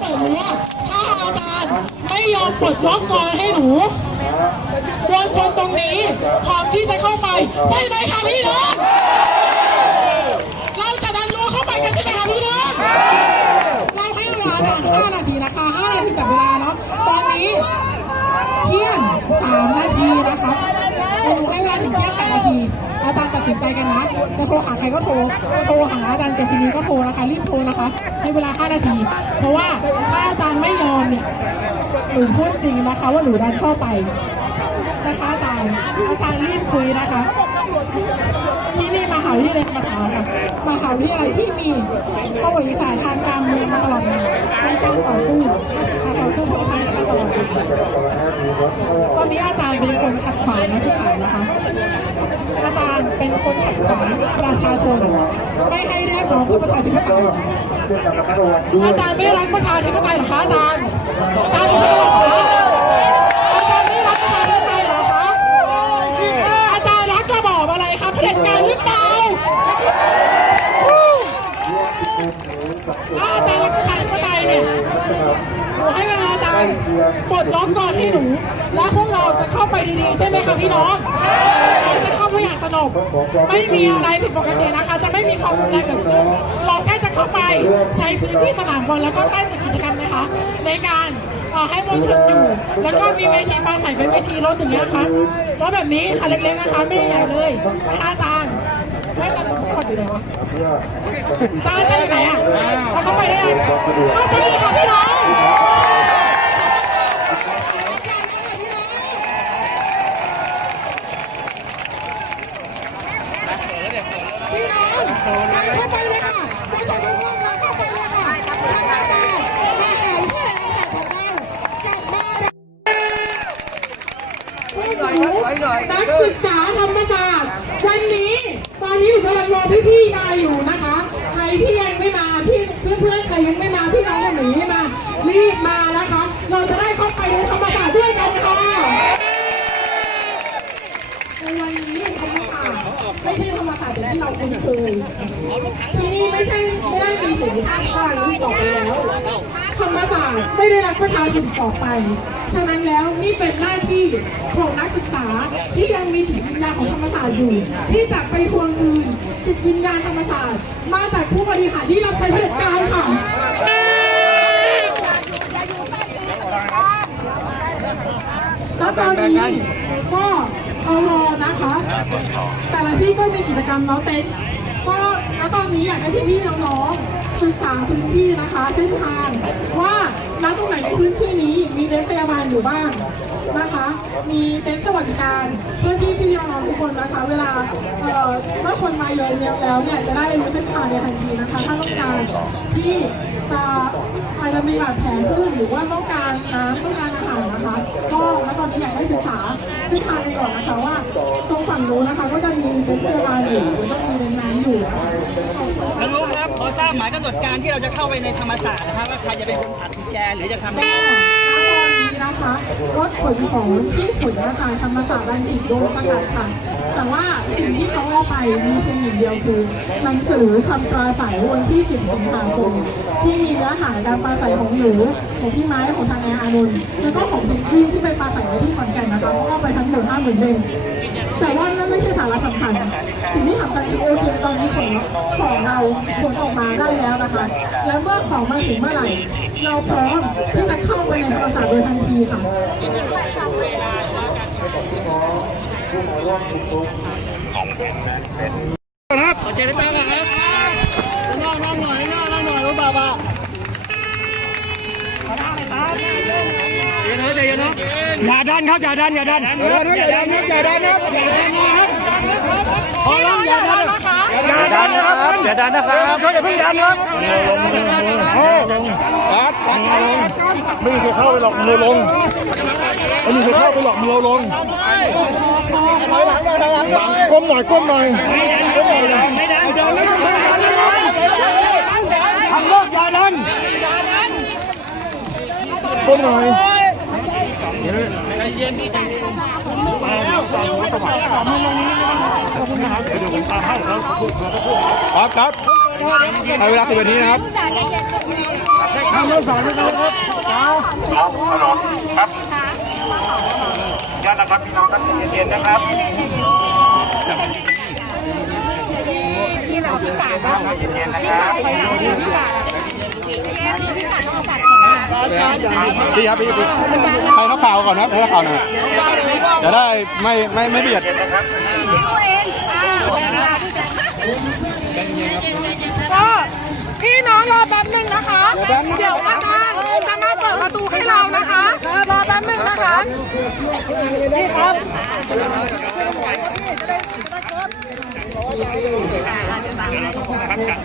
เปิดรั้วถ้าอาจารย์ไม่ยอมปลดล็อกกรให้หนูมวลชนตรงนี้พร้อมที่จะเข้าไปใช่ไหมคะพี่น้องเราจะดันรั้วเข้าไปกันใช่ไหมคะพี่น้องเราให้เวลาอาจารย์5นาทีนะคะ5นาทีจับเวลาเนาะตอนนี้เที่ยงสามนาที ตัดสินใจกันนะ จะโทรหาใครก็โทรโทรหาอาจารย์เจษนีก็โทรนะคะรีบโทรนะคะให้เวลาห้านาที เพราะว่าถ้าอาจารย์ไม่ยอมเนี่ยหนูพูดจริงนะคะว่าหนูดันเข้าไปนะคะอาจารย์อาจารย์รีบคุยนะคะที่นี่มหาวิทยาลัยมศาค่ะมหาวิทยาลัยที่มีประวัติศาสตร์ทางการเมืองมาตลอดมาในการต่อสู้การต่อสู้ของทางการตลอดมาตอนนี้อาจารย์เป็นคนขัดขวางนักศึกษานะคะ อาจารย์เป็นคนขัดขวางประชาชน ไม่ให้เรียกร้องเพื่อประชาธิปไตยอาจารย์ไม่รักประชาธิปไตยหรอคะอาจารย์อาจารย์ไม่รักเหรอาจารย์ไม่รักประชาธิปไตยหรอคะอาจารย์รักกระบอกอะไรคะเผด็จการหรือเปล่าถ้าอาจารย์รักประชาธิปไตยเนี่ยหนูให้เวลาอาจารย์ปลดล็อกก่อนให้หนู แล้วพวกเราจะเข้าไปดีๆใช่ไหมคะพี่น้องจะเข้า สงบไม่มีอะไรผิดปกตินะคะ จะไม่มีความรุนแรงเกิดขึ้นเราแค่จะเข้าไปใช้พื้นที่สนามบอลแล้วก็ใต้ตึกกิจกรรมนะคะ ในการเอ่อให้มวลชนอยู่ แล้วก็มีเวทีปราศัยเป็นเวทีรถอย่างเงี้ยนะคะรถแบบนี้ค่ะเล็กๆนะคะไม่ได้ใหญ่เลยนะคะอาจารย์ไม่กระตุ้นพอดอยู่ไหนวะจานไปไหนอะเอาเข้าไปได้ยังเข้าไปเลยค่ะพี่น้องพี่น้อง ได้เข้าไปเลยค่ะไม่ใช่ทุกคนนะเข้าไปเลยค่ะทางอาจารย์มหาวิทยาลัยธรรมศาสตร์ของเรากลับมาเลยพวกหนูนักศึกษาธรรมศาสตร์วันนี้ตอนนี้อยู่กำลังรอพี่ๆมาอยู่นะคะ ใครที่ยังไม่มาพี่เพื่อนๆใครยังไม่มาพี่น้องคนไหนไม่มารีบมานะคะ เราจะได้เข้าไปในธรรมศาสตร์ด้วยกันค่ะในวันนี้ธรรมศาสตร์ไม่ ใช่ธรรมศาสตร์อย่างที่เราคุ้นเคยที่นี่ไม่ใช่ไม่ได้มีสิ่งที่ข้างนี้ต่อไปแล้วธรรมศาสตร์ไม่ได้รักประชาชนต่อไป ฉะนั้นแล้วนี่เป็นหน้าที่ของนักศึกษาที่ยังมีจิตวิญญาณของธรรมศาสตร์อยู่ ที่จะไปทวงคืนจิตวิญญาณธรรมศาสตร์ มาจากผู้บริหารที่รับใช้เผด็จการค่ะแล้วตอนนี้ก็ เรารอนะคะ แต่ละที่ก็มีกิจกรรมเนาะเต็นท์ ก็แล้วตอนนี้อยากให้พี่ๆน้องๆศึกษาพื้นที่นะคะเส้นทางว่าณตรงไหนในพื้นที่นี้มีเต็นท์พยาบาลอยู่บ้างนะคะ มีเต็นท์สวัสดิการเพื่อที่พี่ๆน้องทุกคนนะคะ เวลาเอ่อเมื่อคนมาเยอะแล้วเนี่ยจะได้รู้เส้นทางในทันทีนะคะ ถ้าต้องการที่จะอาจจะมีบาดแผลขึ้นหรือว่าต้องการน้ำต้องการอาหารนะคะ ก็ณตอนนี้อยากให้ศึกษาเส้นทางกันก่อนนะคะว่าตรงฝั่งนู้นนะคะ ก็จะมีเต็นท์พยาบาลอยู่หรือต้องมีเต็นท์น้ำ อยู่นะคะแล้วรู้ครับขอทราบหมายกำหนดการที่เราจะเข้าไปในธรรมศาสตร์นะครับว่าใครจะเป็นคนอัดกุญแจหรือจะทำยังไรนี่นะคะรถขนของที่ขนมาจากธรรมศาสตร์รังสิตโดนประกาศค่ะ แต่ว่าสิ่งที่เขาเอาไปมีเพียงอย่างเดียวคือหนังสือคำปราศัยวันที่ 10สิงหาคมที่มีเนื้อหาการปราศัยของหนูของพี่ไม้ของทนายอานนท์แล้วก็ของเพนกวินที่ไปปราศัยไว้ที่ขอนแก่นนะคะเขาเอาไปทั้งหมดห้าหมื่นเล่ม แต่ว่านั่นไม่ใช่สาระสำคัญสิ่งที่สำคัญคือโอเคตอนนี้ของของเราขนออกมาได้แล้วนะคะ แล้วเมื่อของมาถึงเมื่อไหร่ เราพร้อมที่จะเข้าไปในธรรมศาสตร์โดยทันทีค่ะขอเจรจากันครับนั่งนั่งหน่อยนั่งนั่งหน่อยรู้ป่าวป่ะเดี๋ยวนะเดี๋ยวนะ อย่าดันครับอย่าดันอย่าดันอย่าดันอย่าดันครับอย่าดันครับอย่าดันครับขอร้องอย่าดันอย่าดันนะครับอย่าดันนะครับอย่าเพิ่งดันครับโอ้ปัดปัดไม่มีใครเข้าไปหลอกมือลงไม่มีใครเข้าไปหลอกมือลงถอยหน่อยก้มหน่อยก้มหน่อยก้มหน่อยทำโลกอย่าดันก้มหน่อย ครับครับเอาเวลาคือแบบนี้นะครับทำรถสารด้วยนะครับเอาน้องถนนครับญาตินะครับพี่น้องครับเย็นๆนะครับที่เราพิการบ้างเย็นๆนะครับ คอยหลังที่พิการพิการต้องปัด พี่ครับพี่พี่ให้นักข่าวก่อนนะครับให้นักข่าวหน่อยจะได้ไม่ไม่ไม่เบียดเย็นนะครับตัวเองก็พี่น้องรอแป๊บหนึงนะคะ เดี๋ยวอาจารย์จะมาเปิดประตูให้เรานะคะ รอแป๊บหนึงนะคะ นี่ครับ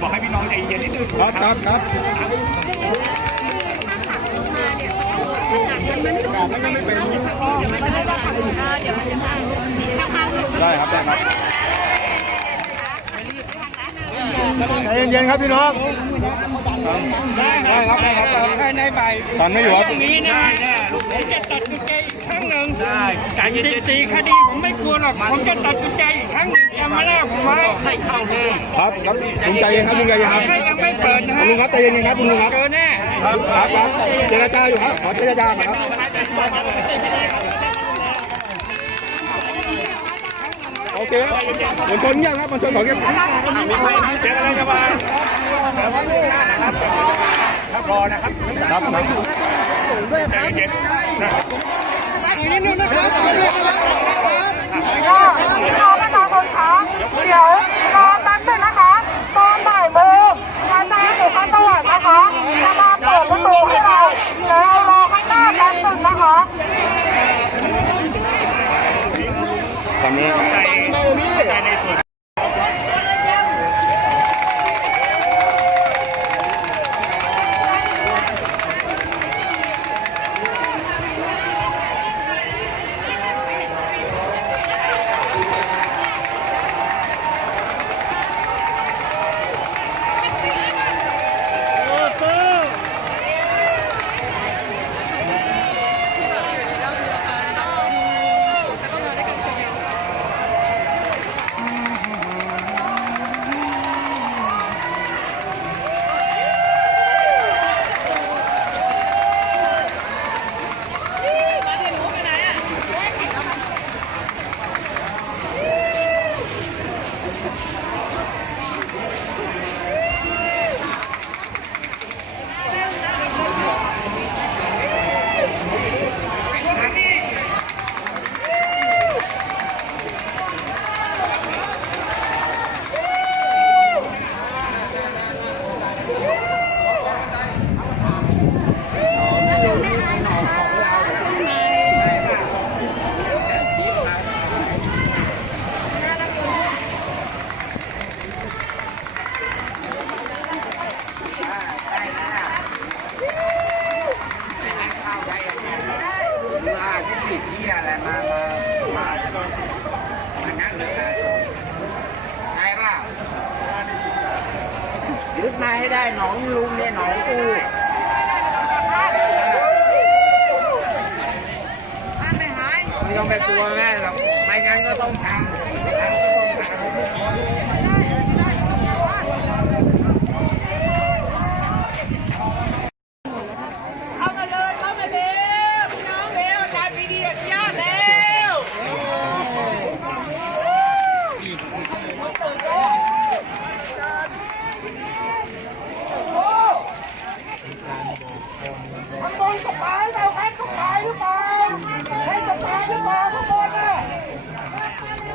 บอกให้พี่น้องใจเย็นนิดนึงครับครับครับ ได้ครับได้ครับใจเย็นๆครับพี่น้องได้ครับได้ครับภายในบ่ายตอนไม่อยู่ครับนี้นะผมจะตัดสินใจอีกครั้งหนึ่ง ได้การยินดีคดีผมไม่กลัวหรอก ผมจะตัดสินใจอีกครั้งหนึ่งจำไม่ได้ผมไว้ให้เข้าแน่ครับครับลุงใจเย็นครับลุงใจเย็นครับให้ยังไม่เปิดนะลุงครับใจเย็นๆครับลุงครับเจอแน่ครับครับครับเจรจาอยู่ครับขอเจรจาก่อนครับโอเคมวลชนเงียบครับมวลชนขอเงียบมีใครเสียงอะไรกันบ้างแต่ว่าเรื่องหน้านะครับครับรอนะครับครับครับใจเย็นนะครับ อีกนิดนึงนะครับ ก็พี่น้องประชาชนคะเดี๋ยวรอแป๊บนึงนะคะตอนบ่ายโมงอาจารย์สุภาพสวัสดิ์นะคะจะมาเปิดประตูให้เราแล้วรอข้างหน้าแป๊บนึงนะคะ ตอนนี้ ใจในส่วน ยึดมา ให้ได้หนองลุงเนี่ยหนองกูไม่ต้องไปกลัวแม่หรอกไม่งั้นก็ต้องทำ เข้ามาเลยเข้ามาเร็วพี่น้องเร็วอาจารย์ปีดีกับญาติเร็ว ข้างบนสปายเราแพ็คสปายหรือเปล่าให้สปายหรือเปล่าข้างบนน่ะ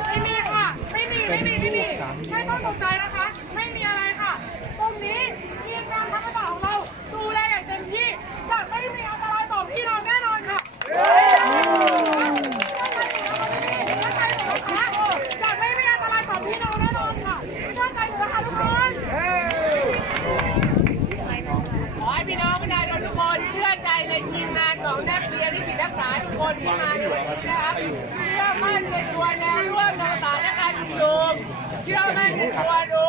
ไม่มีค่ะ ไม่มี ไม่มี ไม่มี ไม่ต้องตกใจนะคะ ไม่มีอะไรค่ะ ตรงนี้ทีมงานธรรมศาสตร์ของเราดูแลอย่างเต็มที่จะไม่มีอันตรายต่อพี่น้องแน่นอนค่ะจะไม่มีอันตรายต่อพี่น้องแน่นอนค่ะเชื่อใจหนูนะคะทุกคน ขอให้พี่น้องประชาชนทุกคนเชื่อใจในทีมงานของนักเรียนนิสิตนักศึกษาทุกคนที่มาในวันนี้นะครับเชื่อมั่นในตัวแนวร่วมธรรมศาสตร์และการชุมนุมเชื่อมั่นในตัวหนู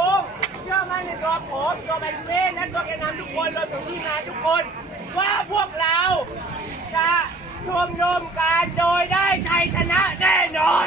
เชื่อมั่นในตัวผมตัวแบนเม่และตัวแกนำทุกคนรวมถึงทีมาทุกคน ว่าพวกเราจะชุมนุมการโดยได้ชัยชนะแน่นอน